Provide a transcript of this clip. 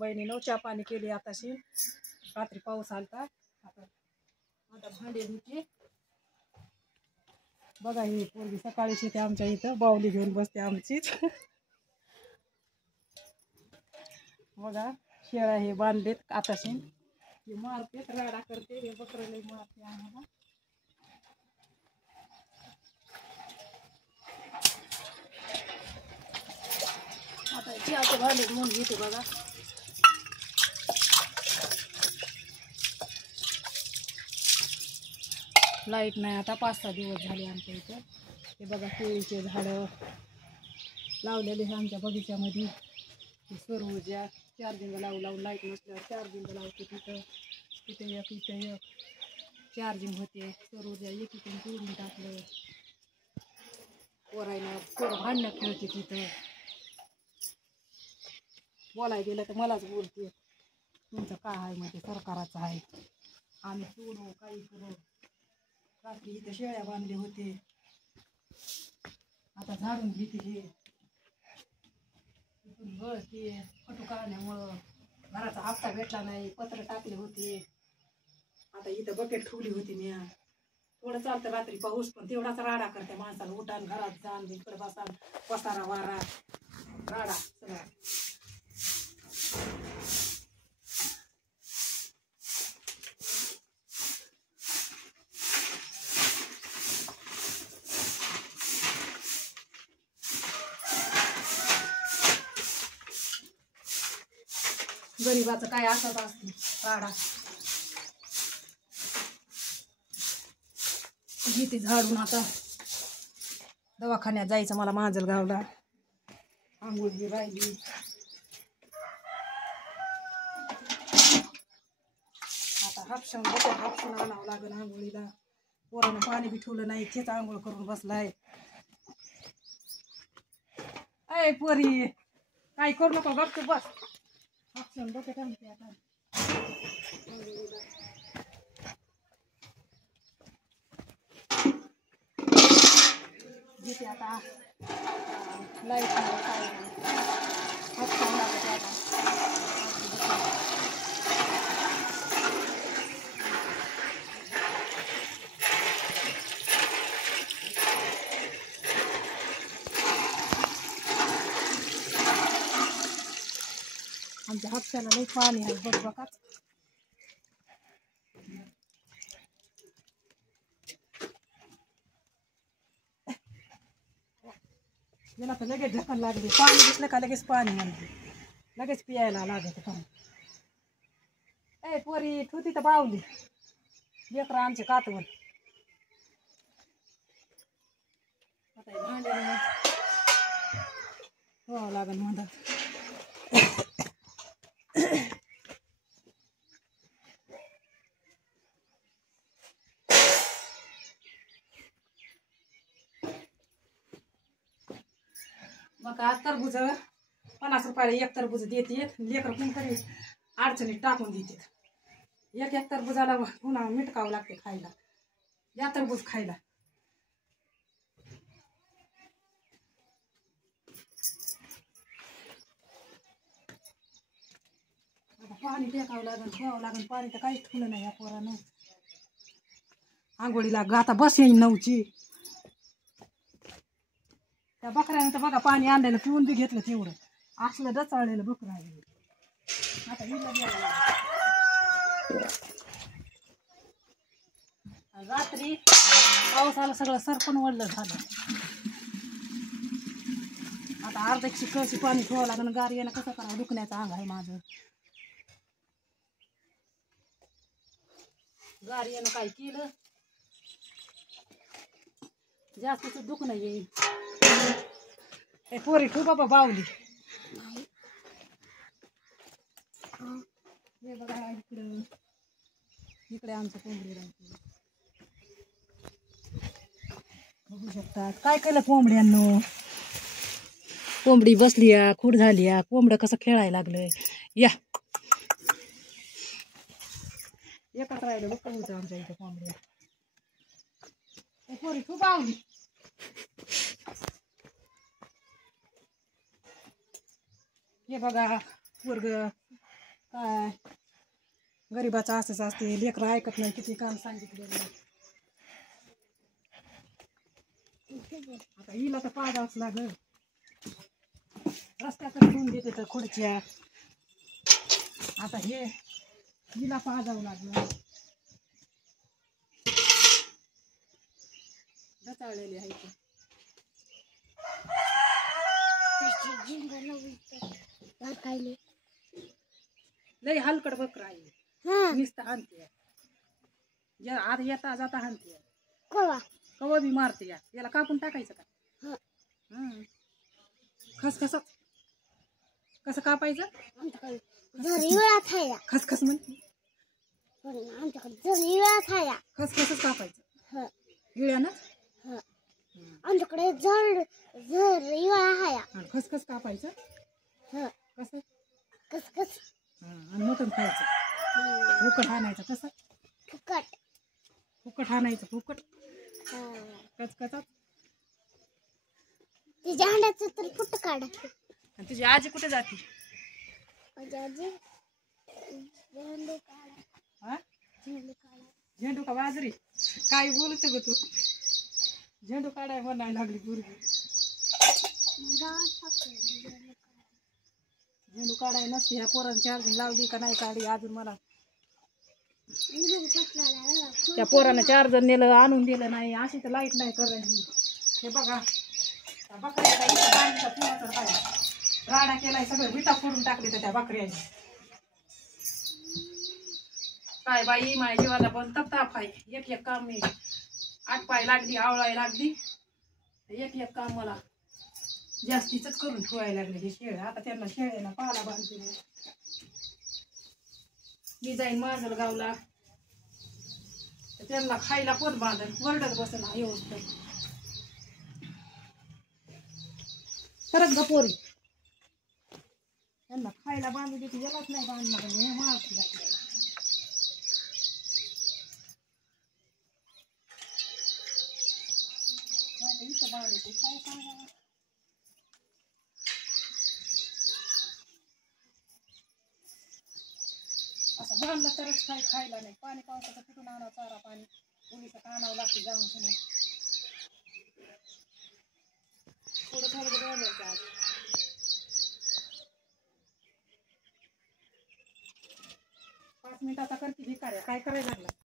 बहिणीनं चहा पाणी केली आताशी. रात्री पाऊस आलता. आता भांडी धुची. बघा ही पोरगी सकाळीच येते आमच्या इथं, बावली घेऊन बसते आमचीच. बघा शेळ्या हे बांधलेत आताशी. हे मारते राडा करते, हे बकरं लई मारते आम्हाला. आता चहाचे भांडे म्हणून घेते बघा. लाईट नाही आता 5-6 दिवस झाले आमच्या इथं. हे बघा केळीचे झाडं लावलेले आहे आमच्या बगीच्यामध्ये. सौर ऊर्जा चार्जिंग लावून लाईट नसल्यावर चार्जिंग लावते. तिथे एक चार्जिंग होते. सौर ऊर्जा एकीकडून तोडून टाकलं. पोरायला पोरं भांडणं खेळते तिथं. बोलायला गेलं तर मलाच बोलते, तुमचं काय आहे म्हणजे सरकाराचं आहे, आम्ही सोडू काही करू. रात्री इथं शेळ्या बांधले होते, आता झाडून घेते. हे गळते फटू काढण्यामुळं घराचा हप्ता भेटला नाही, पत्र टाकले होते. आता इथं बकेट ठेवली होती मी. थोडं चालतं रात्री पाऊस, पण तेवढाच राडा करते माणसाला. उठान घरात जाण इकडे बसान, पसारा वारा राडा सगळा. गरीबाचं काय असत असते राडा. घेते झाडून. आता दवाखान्यात जायचं मला माजलगावला. आंघोळ बी राहिली. आता हापशून आणावं लागेल आंघोळीला. पोरानं पाणी बी ठेवलं नाही, तेच आंघोळ करून बसलाय. अय पोरी काय करू नको, गपचूप बस. हापशून बघते आता घेते. आता लाईट काय हापशून लागते आता. आमच्या हापशाला लई पाणी आहे बघ बघा. याला तर लगेच ढक्कन लागले. पाणी दिसलं का लगेच पाणी आणते, लगेच पियायला लागत पाणी. ए पोरी ठुती तर बावली लेकर आमचे कातवण. आता भांडे हो लागल म्हणा. मग आज तरबूज 50 रुपयाला एक तरबूज देते. लेकर कोणतरी अडचणीत टाकून देते. एक तरबुजाला पुन्हा मिटकावं लागते खायला. या तरबूज खायला. आता पाणी टेकावं लागेल, ठेवावं लागेल. पाणी तर काहीच ठेवलं नाही या पोरानं. आंघोळीला आता बस येईन 9ची. त्या बकऱ्यानं तर बघा पाणी आणलेलं पिऊन बी घेतलं तेवढं. असलं दचाळलेलं बकरं आहे. आता हिला द्यायला रात्री पावसाला सगळं सरपण वळलं झालं. आता अर्धा कळशी पाणी ठेवावं लागेल. गार येणं कसं करावं, दुखण्याचं अंग आहे माझं. गार येणं काय केलं जास्तच दुखणं येईल. ए पोरी ठेव बाबा बावली. हे बघा इकडे आमचं कोंबडी राहते बघू शकतात. काय केलं कोंबड्यांनो. कोंबडी बसली या, खूड झाली या. कोंबडं कसं खेळायला लागलंय. या एकच राहिलं बघ होतं आमच्या इथं कोंबड्या. पोरी खूप आवडली. हे बघा पोरग काय गरीबाचं असंच असते, लेकरं ऐकत नाही किती काम सांगितलेलं. आता हिला तर पाजावंच लागल, रस्त्यातच ठेवून देते तर खुर्च्या. आता हे हिला पाजावं लागलं. दचाळलेली आहे ती. लय हलकड बकर आहे, नुसतं हानते. आत येता जाता हानते, कवा बी मारते. याला कापून टाकायचं का? खसखस कसं कापायचं? खसखस म्हणते, खसखसच कापायचं हिळ्यानं. आमच्याकडे खसखस कापायचं कसं? कसकस आणि मटण खायचं. फुकट हाणायचं कसं? फुकट फुकट हाणायचं, फुकट कचकचात. तिच्या अंड्याचं तर फुट काढायचं. आणि तुझी आजी कुठे जाते? आजी हा? झेंडू का बाजरी? काय बोलत ग तू? झेंडू काढाय म्हणायला लागली पोरगी. झेंडू काढाय नसते. ह्या पोरांनी चार्जिंग लावली का नाही काढली अजून मला. त्या पोरानं चार्जर नेलं आणून दिलं नाही, अशी तर लाईट नाही करायची. हे बघा बकऱ्या राडा केलाय, सगळं विटा फोडून टाकले तर त्या बकऱ्याने. काय बाई माझ्या जीवाला पण ताप आहे. एक एक काम मी आठ पाय लागली, आवळाय लागली. एक एक काम मला जास्तीच करून ठेवायला लागले हे शेळ. आता त्यांना शेळ्यांना पाला बांधते मी. जाईन माझं गावला, त्यांना खायला कोण बांधल? वरडत बसेल हा व्यवस्थित. खरंच गपोरी त्यांना खायला बांधू देते, यालाच नाही बांधणार. हे मारतील आपल्याला. इथं बांधते काय सांगा. असं बांधलं तरच काय खायला नाही. पाणी पावसाचं कुठून आणावं? चारा पाणी पोलिसात आणावं लागते जाऊन सगळं. थोडं थोडं बांधायचं आज. 5 मिनिटाचा करते भिकाऱ्या. काय करायला लागला?